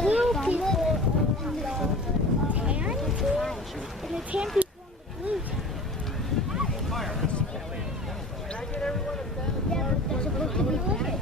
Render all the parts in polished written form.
blue people and the tan people, and the tan people on the blue town. Yeah, but they're supposed to be black.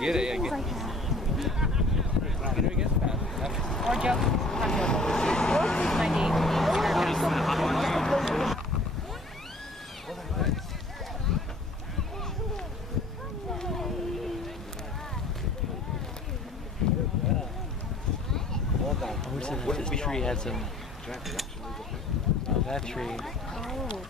Get it, I guess. Or Joe. My name. I wish this tree had some. Oh, that tree. Oh.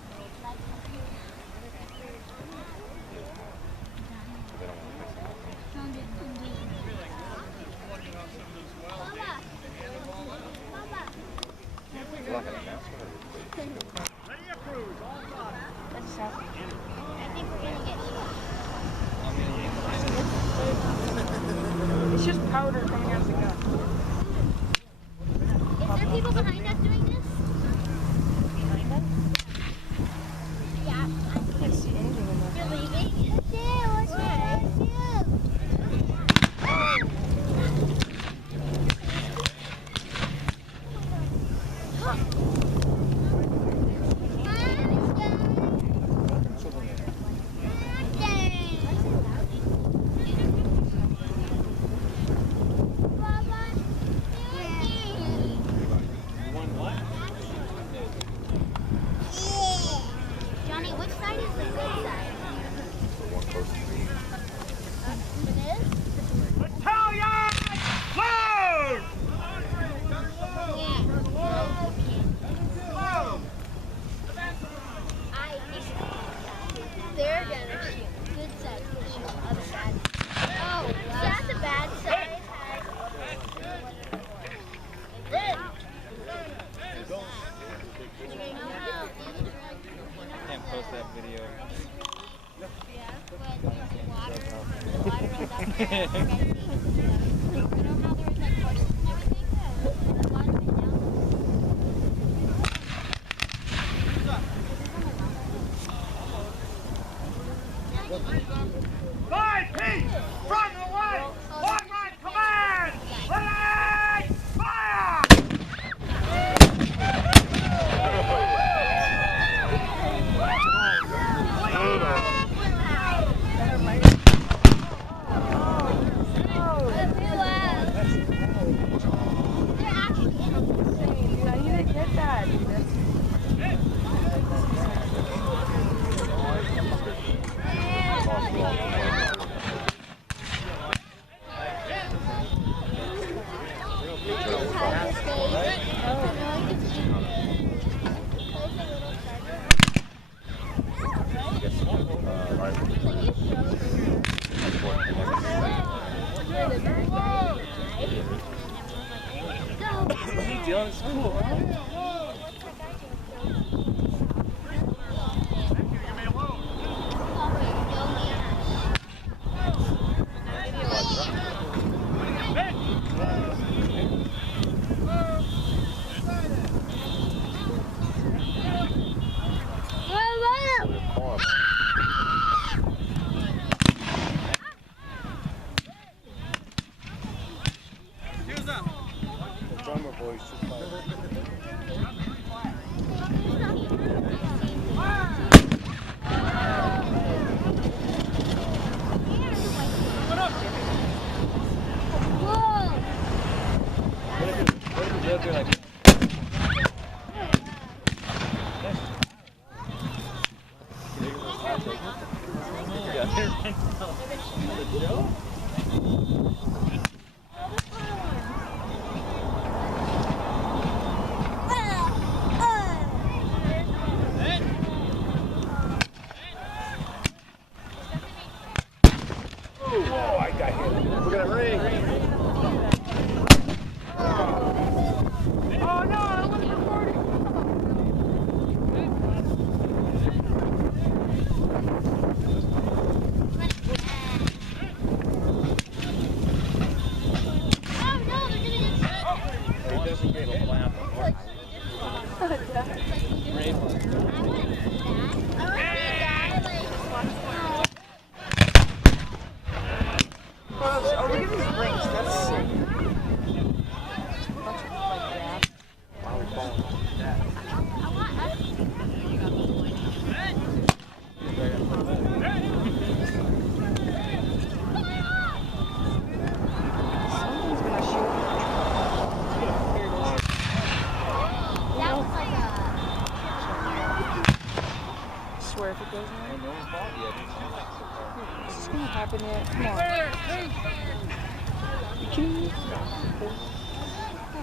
It's just powder coming out of the gun. Is there people behind us doing this? Behind us? Yeah. I can't see anything in there. You're leaving? Yeah, what's that?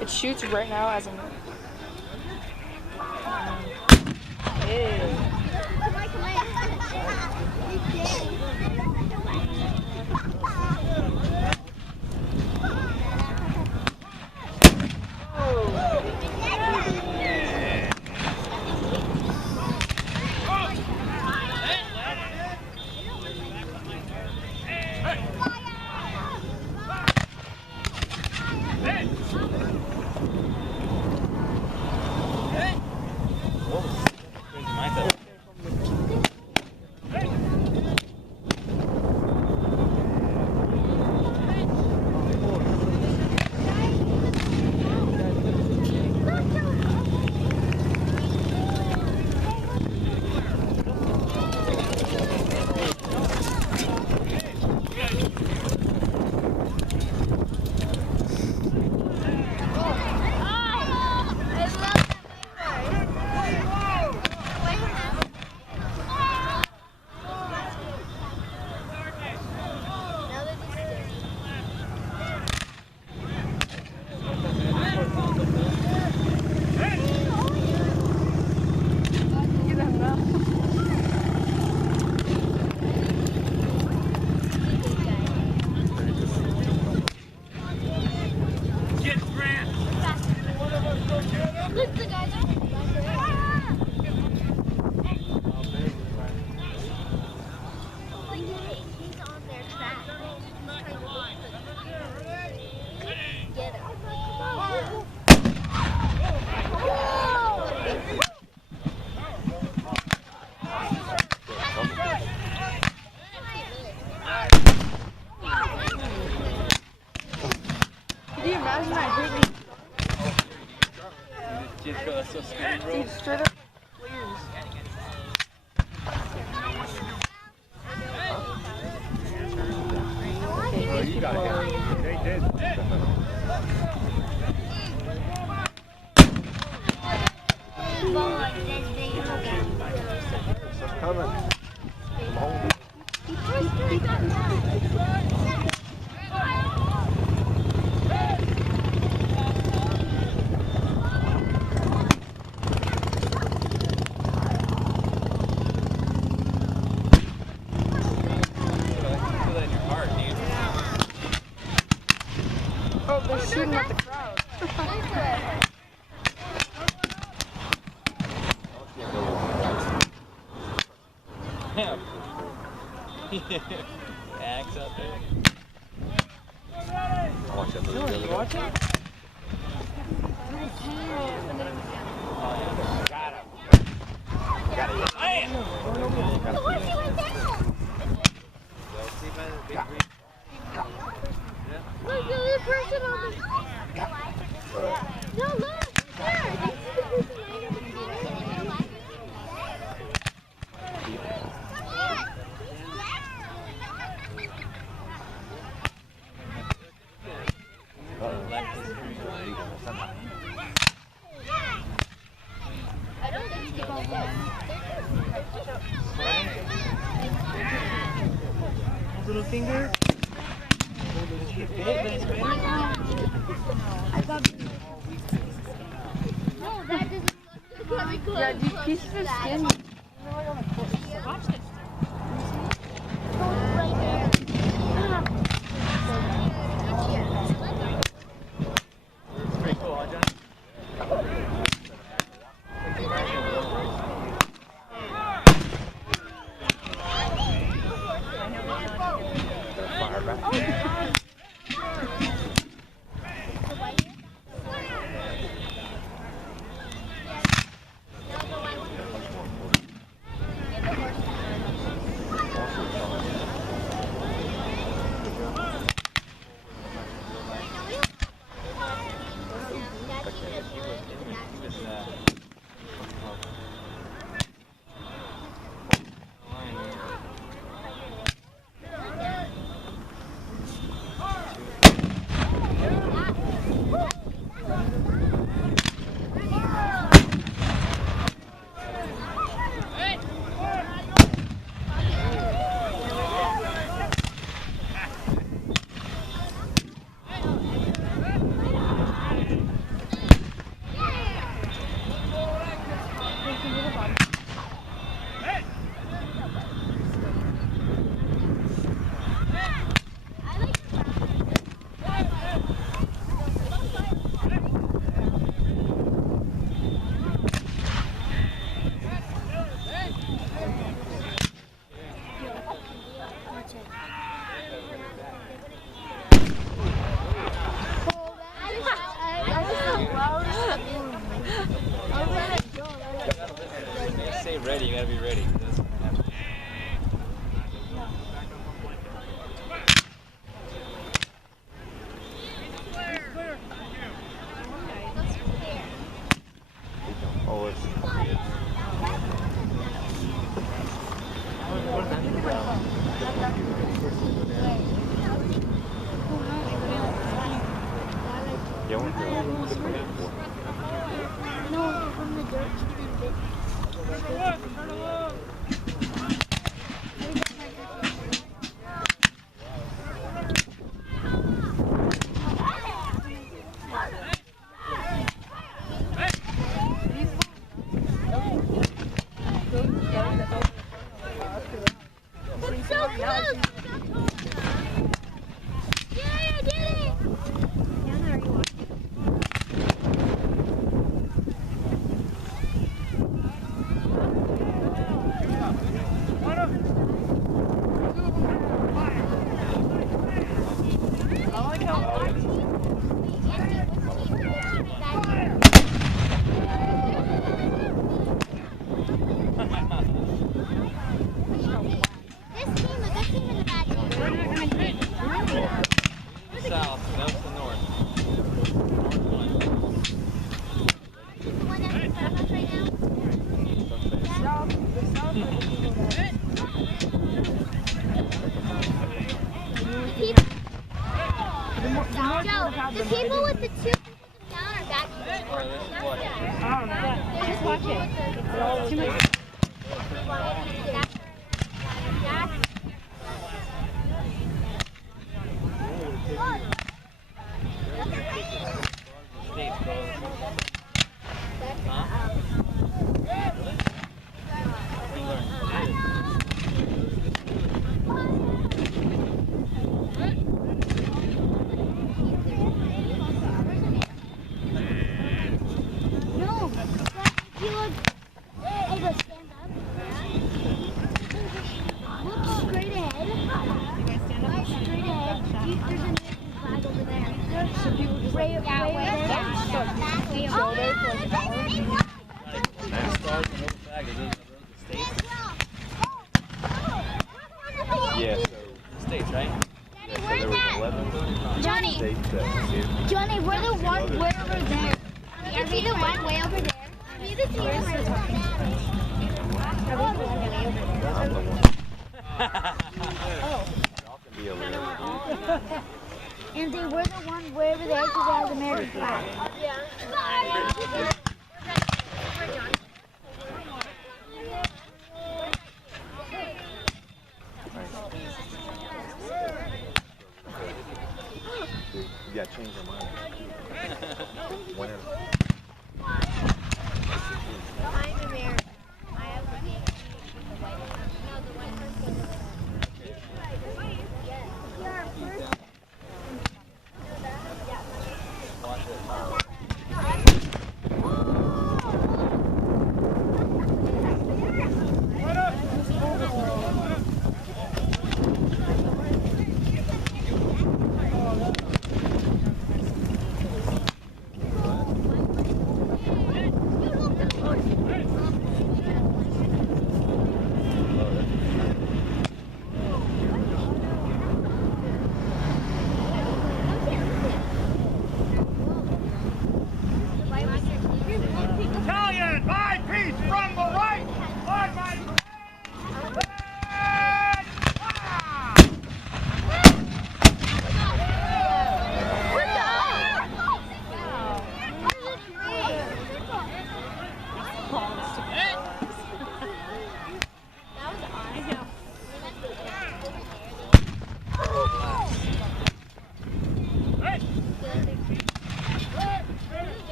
It shoots right now as I'm. Straight up clears. Oh, you got it. They did. Coming. Oh, they're shooting at the crowd. Axe out there. watched that movie the other day. Watch it? Got him. Got it. The horsey went down. Look, the other person on the... No, look, there. I don't think she's going to Little finger. No, that doesn't look very close. Yeah, these pieces of skin. Watch this. Right there. Pretty cool, huh, John? Stay ready, you gotta be ready. That's what happens. Oh, it's yeah, one No, from the dirt to the bit. It's so close! Yay, I did it! South, that's the north. The people with the two down are back here. Or this is what? I don't know. Just watch it. Too much. States, bro. Huh? We learned. No, if you look, hey, go stand up. way over there. Yeah, so States, right? there was 11 Johnny, states that did. Johnny, we're the one way over there. Are we the one way over there? Are we the team right there? I'm the one. Y'all can be over there. And they were the one way over there because they have the American flag. You gotta change your mind. Whenever. I'm American. I have the name. No, the one person. Yes. You're first. Italian, my piece from the right, on my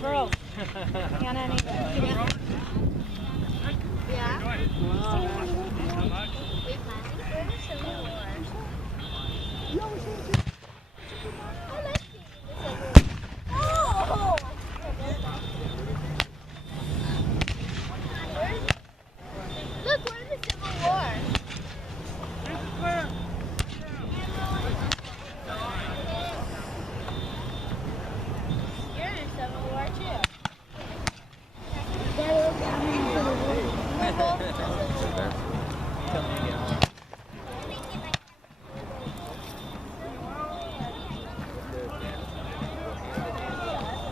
Girls. Hannah and Nathan. Look, we're in the Civil War. You're in the Civil War too. We're both in the Civil War.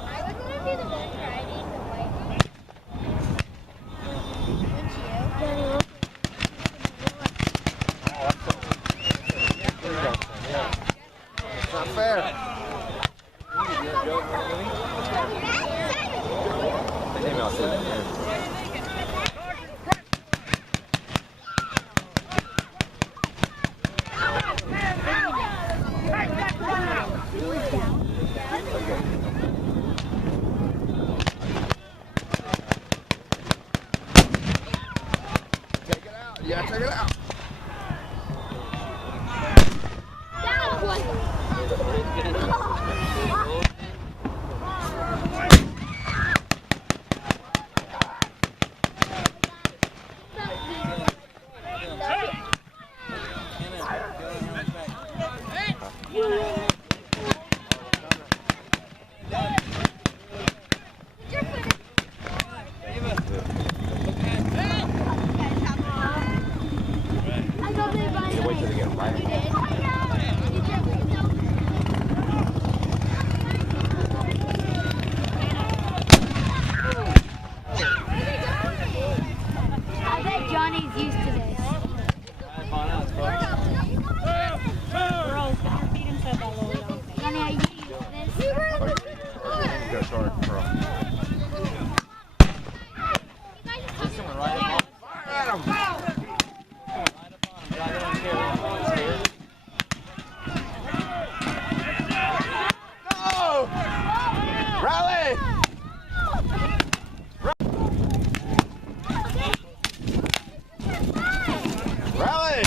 I would want to be the one riding the white horse. Wouldn't you? It's not fair. The email said it. Take it out. Yeah, check it out. Wait till they get right. I bet Johnny's used to this. Girls, put your feet inside that little young thing. Johnny, are you used to this? We were in the Civil War. You gotta start from. Fire at him! No! Rally! Rally!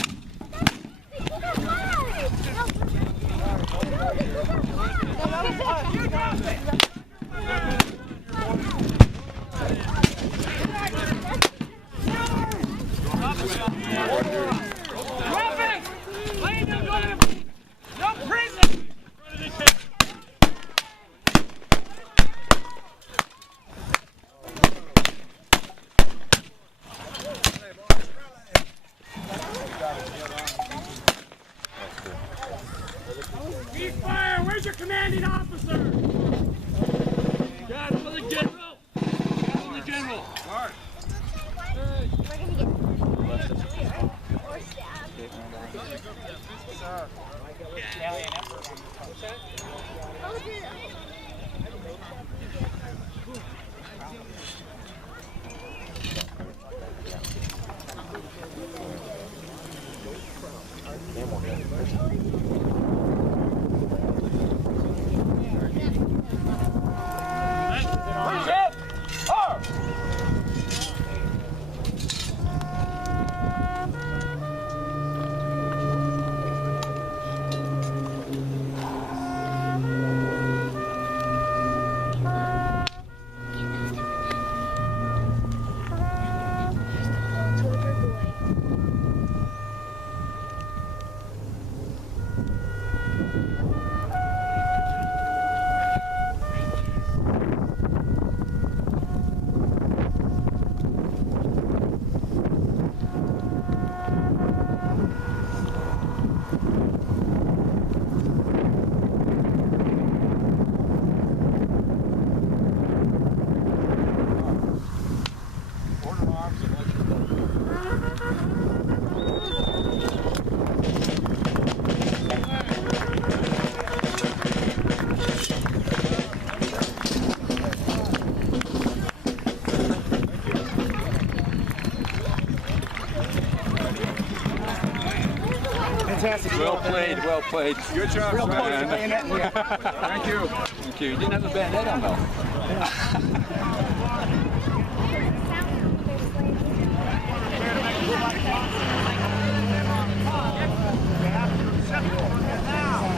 Well played, well played. Good job, Real man. Thank you. Thank you. You didn't have a bayonet on though.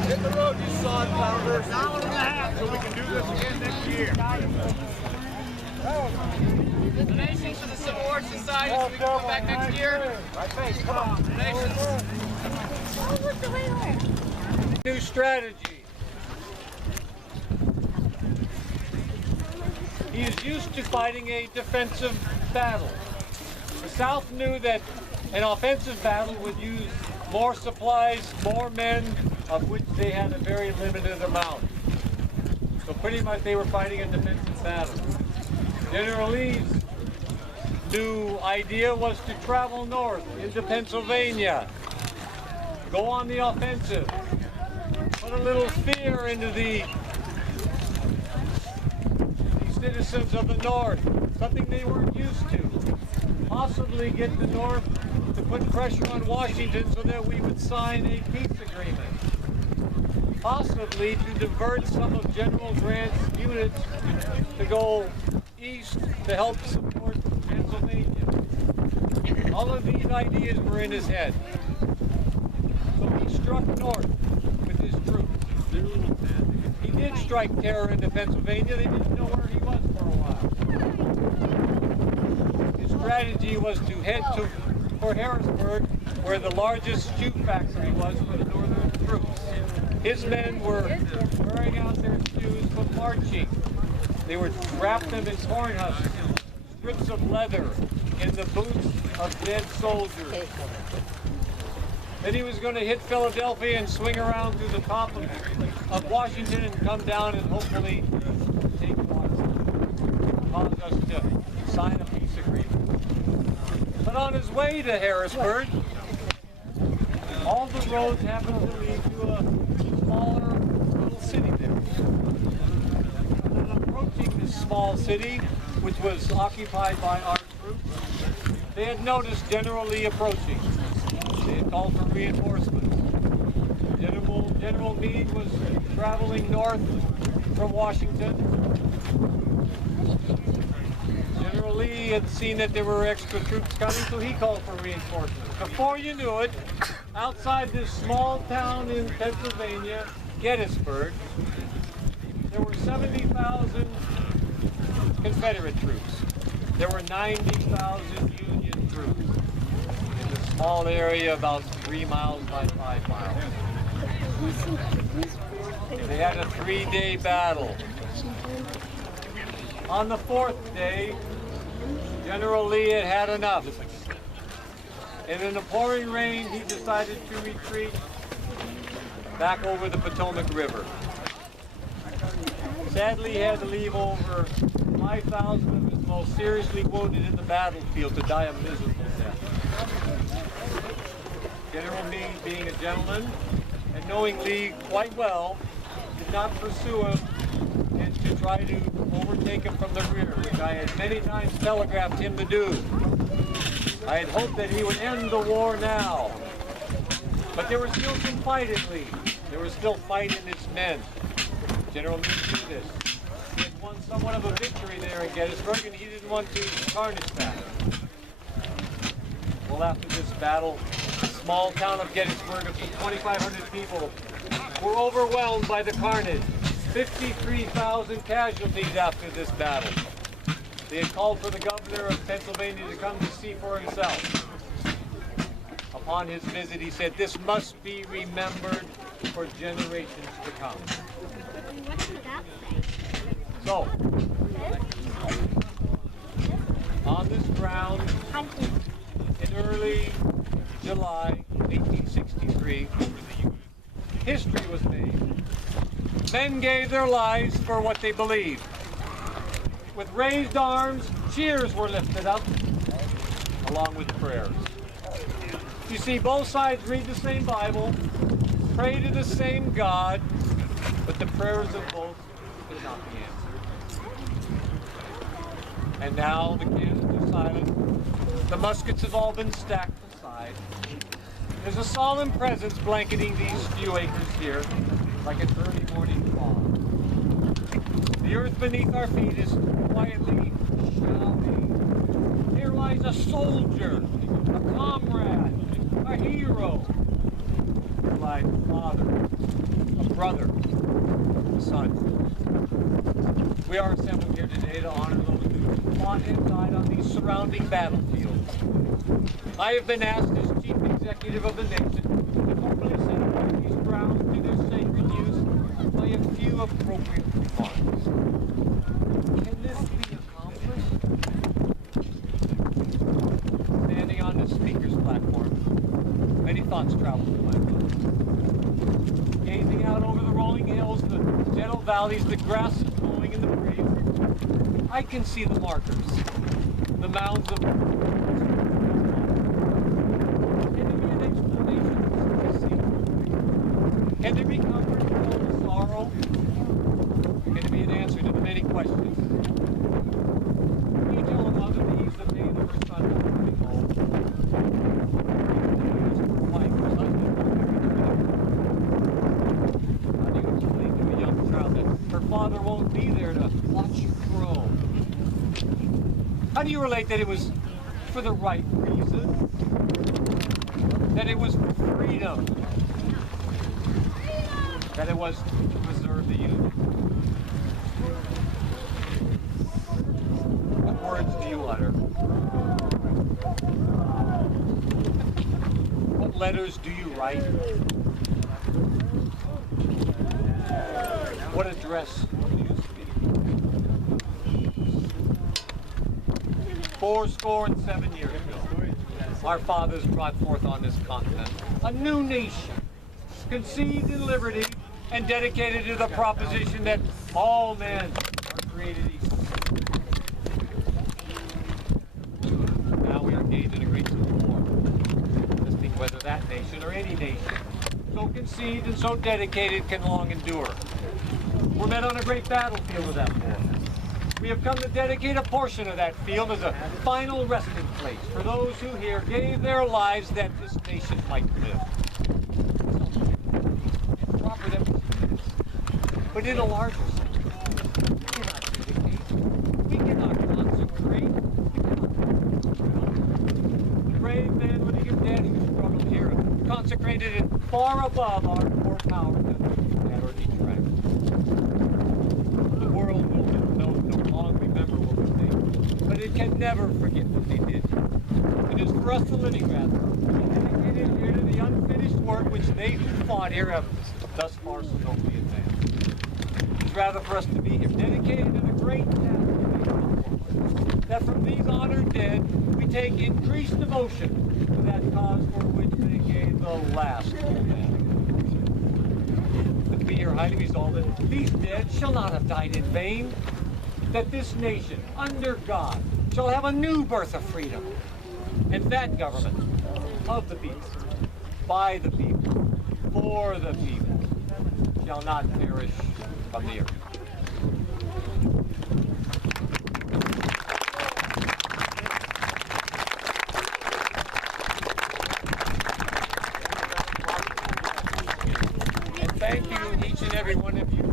Hit the road, you sod pounders. $1.50 so we can do this again next year. Donations to the Civil War Society so we can come back next year. Right face, come on. Donations. New strategy. He is used to fighting a defensive battle. The South knew that an offensive battle would use more supplies, more men, of which they had a very limited amount. So pretty much they were fighting a defensive battle. General Lee's new idea was to travel north into Pennsylvania, go on the offensive, put a little fear into the citizens of the North, something they weren't used to. Possibly get the North to put pressure on Washington so that we would sign a peace agreement. Possibly to divert some of General Grant's units to go east to help support Pennsylvania. All of these ideas were in his head. So he struck north with his troops. He did strike terror into Pennsylvania. They didn't know where he was for a while. His strategy was to head for Harrisburg, where the largest shoe factory was for the northern troops. His men were wearing out their shoes for marching. They would wrap them in corn husks, strips of leather, in the boots of dead soldiers. Then he was going to hit Philadelphia and swing around through the top of Washington and come down and hopefully take Washington, cause us to sign a peace agreement. But on his way to Harrisburg, all the roads happened to lead to a smaller little city there. And approaching this small city, which was occupied by our troops, they had noticed General Lee approaching. They had called for reinforcements. General Meade was traveling north from Washington. General Lee had seen that there were extra troops coming, so he called for reinforcements. Before you knew it, outside this small town in Pennsylvania, Gettysburg, there were 70,000 Confederate troops. There were 90,000 Union troops in a small area about 3 miles by 5 miles. They had a 3-day battle. On the 4th day, General Lee had had enough. And in the pouring rain, he decided to retreat back over the Potomac River. Sadly, he had to leave over 5,000 of his most seriously wounded in the battlefield to die a miserable death. General Meade, being a gentleman and knowing Lee quite well, did not pursue him and to try to overtake him from the rear, which I had many times telegraphed him to do. I had hoped that he would end the war now. But there was still some fight in Lee. There was still fight in his men. General Meade knew this. He had won somewhat of a victory there in Gettysburg, and he didn't want to tarnish that. Well, after this battle, the small town of Gettysburg of some 2,500 people were overwhelmed by the carnage. 53,000 casualties after this battle. They had called for the governor of Pennsylvania to come to see for himself. Upon his visit, he said, "This must be remembered for generations to come." So, on this ground, in early July 1863, history was made. Men gave their lives for what they believed. With raised arms, cheers were lifted up, along with prayers. You see, both sides read the same Bible, pray to the same God, but the prayers of both could not be answered. And now the cannons are silent. The muskets have all been stacked aside. There's a solemn presence blanketing these few acres here, like an early morning fog. The earth beneath our feet is quietly shouting. Here lies a soldier, a comrade, a hero. Here lies a father, a brother, a son. We are assembled here today to honor those who fought and died on these surrounding battlefields. I have been asked as Chief Executive of the nation to formally set apart these grounds to their sacred use by a few appropriate remarks. Can this be accomplished? Standing on the speaker's platform, many thoughts travel through my mind. Gazing out over the rolling hills, the gentle valleys, the grass is blowing in the breeze, I can see the markers, the mounds of Can there be comfort in all the sorrow? Can there be an answer to the many questions? Can you tell a mother the ease of pain of her son not coming home? Her wife, her husband, how do you explain to a young child that her father won't be there to watch you grow? How do you relate that it was for the right reason? That it was for freedom? That it was to preserve the Union? What words do you utter? What letters do you write? What address do you speak? 77 years ago, our fathers brought forth on this continent a new nation, conceived in liberty and dedicated to the proposition that all men are created equal. Now we are engaged in a great civil war, testing whether that nation or any nation, so conceived and so dedicated, can long endure. We're met on a great battlefield of that war. We have come to dedicate a portion of that field as a final resting place for those who here gave their lives that this nation might live. But in a larger sense, we cannot dedicate, we cannot consecrate, the brave men, living and dead, who struggled here, consecrated it far above our poor power to add or detract. The world will no long remember what we did, but it can never forget what they did. It is for us, the living, rather, to dedicate it here to the unfinished work which they who fought here have thus far so nobly advanced. Rather for us to be here, dedicated to the great task that from these honored dead we take increased devotion to that cause for which they gave the last man. But we are highly resolved that these dead shall not have died in vain, that this nation, under God, shall have a new birth of freedom, and that government of the people, by the people, for the people, shall not perish from the earth. And thank you, each and every one of you,